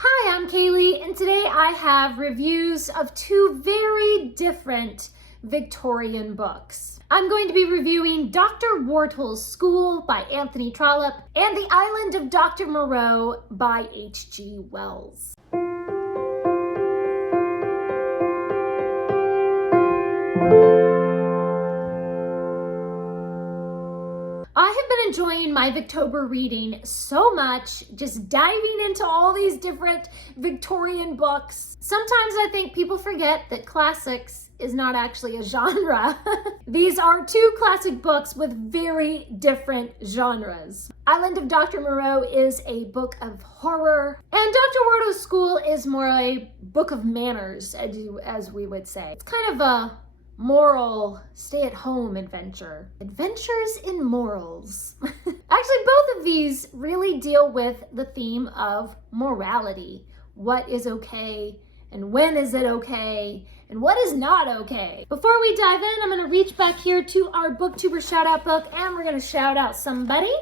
Hi, I'm Kaylee, and today I have reviews of two very different Victorian books. I'm going to be reviewing Dr. Wortle's School by Anthony Trollope and The Island of Dr. Moreau by H.G. Wells. I have been enjoying my Booktuber reading so much, just diving into all these different Victorian books. Sometimes I think people forget that classics is not actually a genre. These are two classic books with very different genres. Island of Dr. Moreau is a book of horror, and Dr. Wortle's School is more a book of manners, as we would say. It's kind of a moral stay-at-home adventure. Adventures in morals. Actually, both of these really deal with the theme of morality. What is okay, and when is it okay, and what is not okay. Before we dive in, I'm gonna reach back here to our Booktuber Shoutout book, and we're gonna shout out somebody.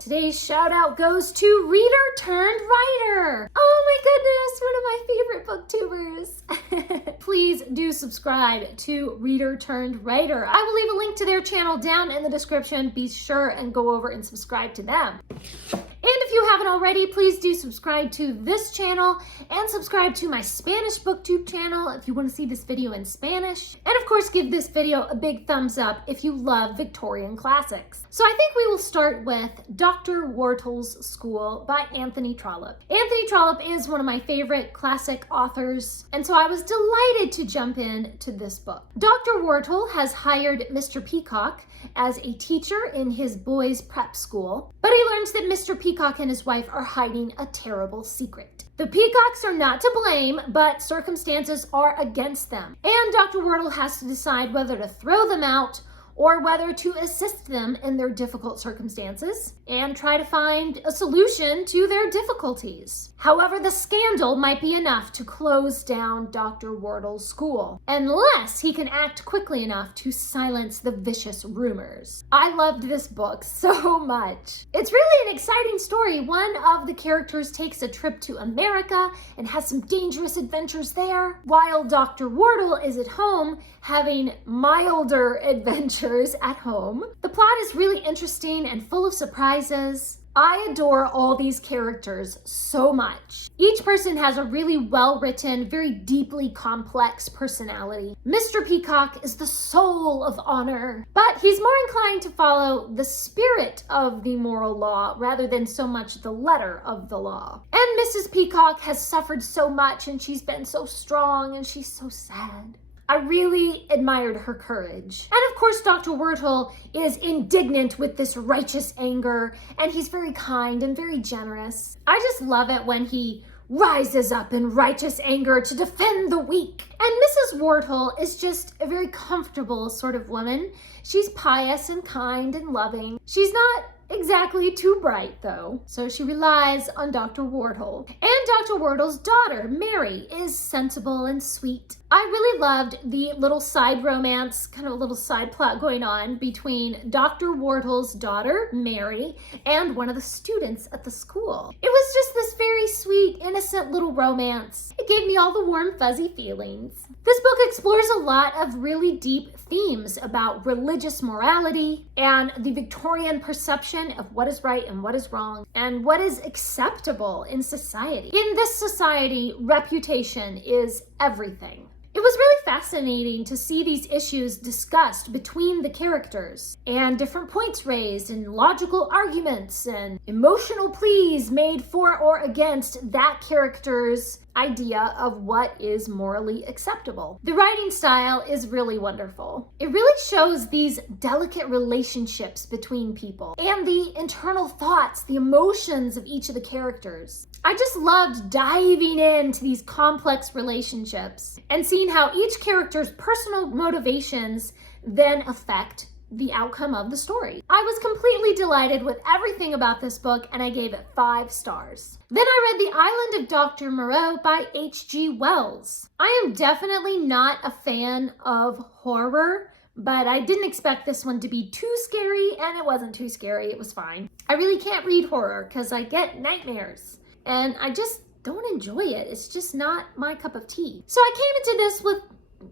Today's shout out goes to Reader Turned Writer. Oh my goodness, one of my favorite booktubers. Please do subscribe to Reader Turned Writer. I will leave a link to their channel down in the description. Be sure and go over and subscribe to them. And if you haven't already, please do subscribe to this channel and subscribe to my Spanish booktube channel if you want to see this video in Spanish. And of course, give this video a big thumbs up if you love Victorian classics. So I think we will start with Dr. Wortle's School by Anthony Trollope. Anthony Trollope is one of my favorite classic authors, and so I was delighted to jump in to this book. Dr. Wortle has hired Mr. Peacock as a teacher in his boys' prep school, but he learns that Mr. Peacock and his wife are hiding a terrible secret. The Peacocks are not to blame, but circumstances are against them, and Dr. Wortle has to decide whether to throw them out or whether to assist them in their difficult circumstances and try to find a solution to their difficulties. However, the scandal might be enough to close down Dr. Wortle's school, unless he can act quickly enough to silence the vicious rumors. I loved this book so much. It's really an exciting story. One of the characters takes a trip to America and has some dangerous adventures there, while Dr. Wortle is at home having milder adventures at home. The plot is really interesting and full of surprises. I adore all these characters so much. Each person has a really well-written, very deeply complex personality. Mr. Peacock is the soul of honor, but he's more inclined to follow the spirit of the moral law rather than so much the letter of the law. And Mrs. Peacock has suffered so much, and she's been so strong, and she's so sad. I really admired her courage. And of course, Dr. Wortle is indignant with this righteous anger, and he's very kind and very generous. I just love it when he rises up in righteous anger to defend the weak. And Mrs. Wortle is just a very comfortable sort of woman. She's pious and kind and loving. She's not exactly too bright though, so she relies on Dr. Wortle. And Dr. Wortle's daughter, Mary, is sensible and sweet. I really loved the little side romance, kind of a little side plot going on between Dr. Wortle's daughter, Mary, and one of the students at the school. It was just this very sweet, innocent little romance. It gave me all the warm, fuzzy feelings. This book explores a lot of really deep themes about religious morality and the Victorian perception of what is right and what is wrong and what is acceptable in society. In this society, reputation is everything. It was really fascinating to see these issues discussed between the characters and different points raised and logical arguments and emotional pleas made for or against that character's idea of what is morally acceptable. The writing style is really wonderful. It really shows these delicate relationships between people and the internal thoughts, the emotions of each of the characters. I just loved diving into these complex relationships and seeing how each character's personal motivations then affect the outcome of the story. I was completely delighted with everything about this book, and I gave it 5 stars. Then I read The Island of Dr. Moreau by H.G. Wells. I am definitely not a fan of horror, but I didn't expect this one to be too scary, and it wasn't too scary. It was fine. I really can't read horror because I get nightmares, and I just don't enjoy it. It's just not my cup of tea. So I came into this with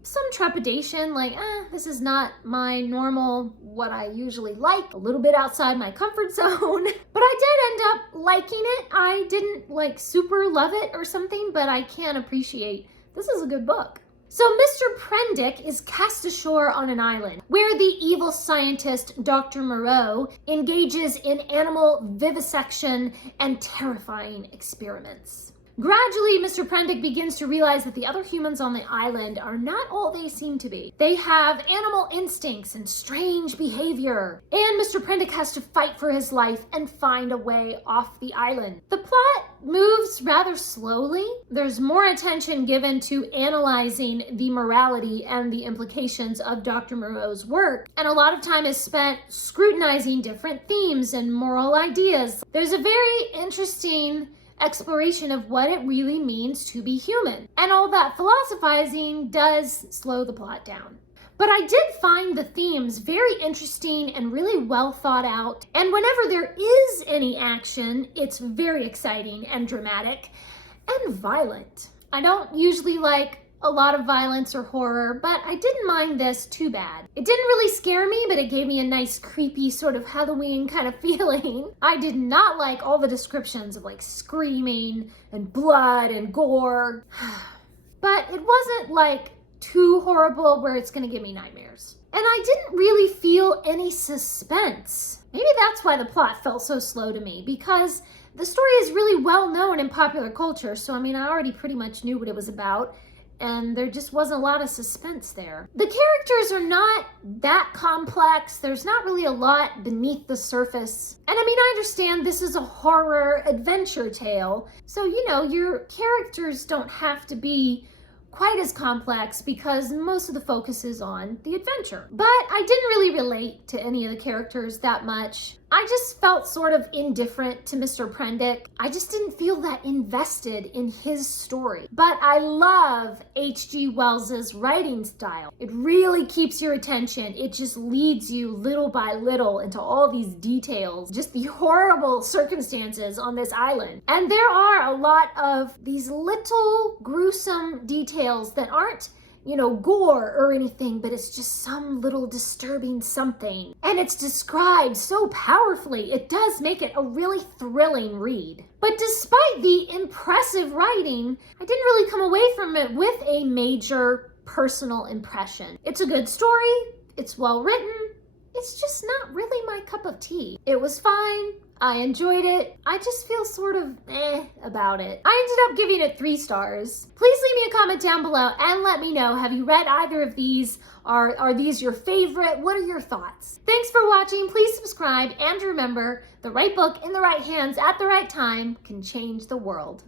some trepidation, like, this is not my normal, what I usually like, a little bit outside my comfort zone. But I did end up liking it. I didn't like super love it or something, but I can appreciate this is a good book. So Mr. Prendick is cast ashore on an island where the evil scientist Dr. Moreau engages in animal vivisection and terrifying experiments. Gradually, Mr. Prendick begins to realize that the other humans on the island are not all they seem to be. They have animal instincts and strange behavior, and Mr. Prendick has to fight for his life and find a way off the island. The plot moves rather slowly. There's more attention given to analyzing the morality and the implications of Dr. Moreau's work, and a lot of time is spent scrutinizing different themes and moral ideas. There's a very interesting exploration of what it really means to be human. And all that philosophizing does slow the plot down. But I did find the themes very interesting and really well thought out. And whenever there is any action, it's very exciting and dramatic and violent. I don't usually like a lot of violence or horror, but I didn't mind this too bad. It didn't really scare me, but it gave me a nice creepy sort of Halloween kind of feeling. I did not like all the descriptions of like screaming and blood and gore, but it wasn't like too horrible where it's gonna give me nightmares. And I didn't really feel any suspense. Maybe that's why the plot felt so slow to me, because the story is really well known in popular culture, so I mean, I already pretty much knew what it was about, and there just wasn't a lot of suspense there. The characters are not that complex. There's not really a lot beneath the surface. And I mean, I understand this is a horror adventure tale, so you know, your characters don't have to be quite as complex because most of the focus is on the adventure. But I didn't really relate to any of the characters that much. I just felt sort of indifferent to Mr. Prendick. I just didn't feel that invested in his story. But I love H.G. Wells's writing style. It really keeps your attention. It just leads you little by little into all these details, just the horrible circumstances on this island. And there are a lot of these little gruesome details that aren't, you know, gore or anything, but it's just some little disturbing something. And it's described so powerfully, it does make it a really thrilling read. But despite the impressive writing, I didn't really come away from it with a major personal impression. It's a good story, it's well written, it's just not really my cup of tea. It was fine, I enjoyed it. I just feel sort of about it. I ended up giving it 3 stars. Please leave me a comment down below and let me know, have you read either of these? Are these your favorite? What are your thoughts? Thanks for watching. Please subscribe, and remember, the right book in the right hands at the right time can change the world.